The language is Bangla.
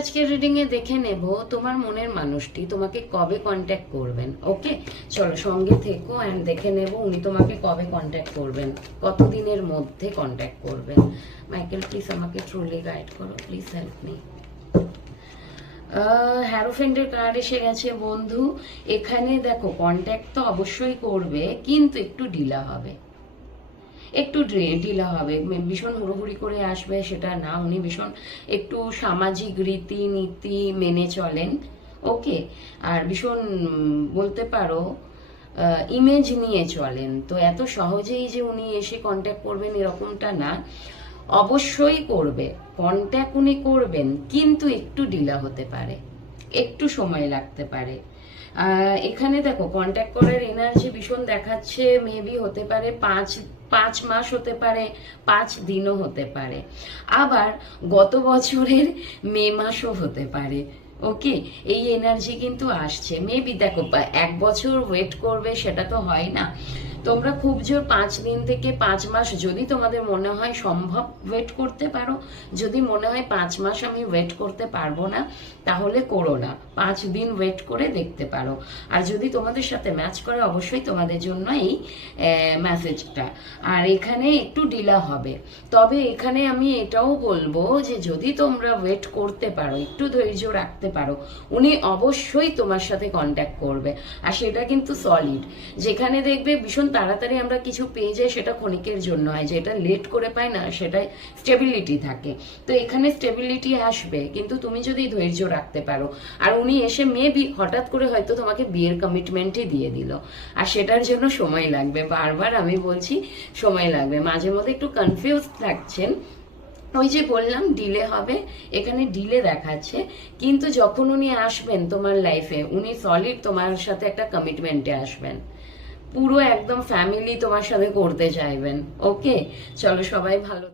আজকের রিডিং এ দেখে নেব তোমার মনের মানুষটি তোমাকে কবে কন্ট্যাক্ট করবেন। ওকে, চলো সঙ্গে থেকো এন্ড দেখে নেব উনি তোমাকে কবে কন্ট্যাক্ট করবেন, কতদিনের মধ্যে কন্ট্যাক্ট করবেন। মাইকেল প্লিজ আমাকে ট্রুলি গাইড করো, প্লিজ হেল্প মি। হ্যারোফেন্টের কার্ড এসে গেছে বন্ধু। এখানে দেখো কন্ট্যাক্ট তো অবশ্যই করবে, কিন্তু একটু ঢিলা হবে, একটু ঢিলা হবে। ভীষণ হুড়োহুড়ি করে আসবে সেটা না, উনি ভীষণ একটু সামাজিক রীতিনীতি মেনে চলেন। ওকে, আর ভীষণ বলতে পারো ইমেজ নিয়ে চলেন। তো এত সহজেই যে উনি এসে কন্ট্যাক্ট করবেন এরকমটা না, অবশ্যই করবে কন্ট্যাক্ট, উনি করবেন, কিন্তু একটু ঢিলা হতে পারে, একটু সময় লাগতে পারে। এখানে দেখো কন্ট্যাক্ট করার এনার্জি ভীষণ দেখাচ্ছে। মেবি হতে পারে পাঁচ মাস, হতে পারে 5 দিনও হতে পারে, আবার গত বছরের মে মাসও হতে পারে। ওকে, এই এনার্জি কিন্তু আসছে। মেবি দেখো 1 বছর ওয়েট করবে সেটা তো হয় না। তোমরা খুব জোর 5 দিন থেকে 5 মাস যদি তোমাদের মনে হয় সম্ভব ওয়েট করতে পারো। যদি মনে হয় 5 মাস আমি ওয়েট করতে পারবো না, তাহলে করো না, 5 দিন ওয়েট করে দেখতে পারো। আর যদি তোমাদের সাথে ম্যাচ করে অবশ্যই তোমাদের জন্য এই মেসেজটা। আর এখানে একটু ডিলা হবে, তবে এখানে আমি এটাও বলবো যে যদি তোমরা ওয়েট করতে পারো, একটু ধৈর্য রাখতে পারো, উনি অবশ্যই তোমার সাথে কন্ট্যাক্ট করবে। আর সেটা কিন্তু সলিড। যেখানে দেখবে ভীষণ তাড়াতাড়ি আমরা কিছু পেয়ে যাই, সেটা ক্ষণিকের জন্য হয়, যেটা লেট করে পায় না সেটাই স্টেবিলিটি থাকে। তো এখানে স্টেবিলিটি আসবে, কিন্তু তুমি যদি ধৈর্য রাখতে পারো। আর উনি এসে মেবি হঠাৎ করে হয়তো তোমাকে বিয়ের কমিটমেন্টই দিয়ে দিল, আর সেটার জন্য সময় লাগবে। বারবার আমি বলছি সময় লাগবে, মাঝে মধ্যে একটু কনফিউজ থাকছেন। ওই যে বললাম ডিলে হবে, এখানে ডিলে দেখাচ্ছে, কিন্তু যখন উনি আসবেন তোমার লাইফে, উনি সলিড তোমার সাথে একটা কমিটমেন্টে আসবেন, পুরো একদম ফ্যামিলি তোমার সাথে করতে চাইবেন। ওকে, চলো সবাই ভালো।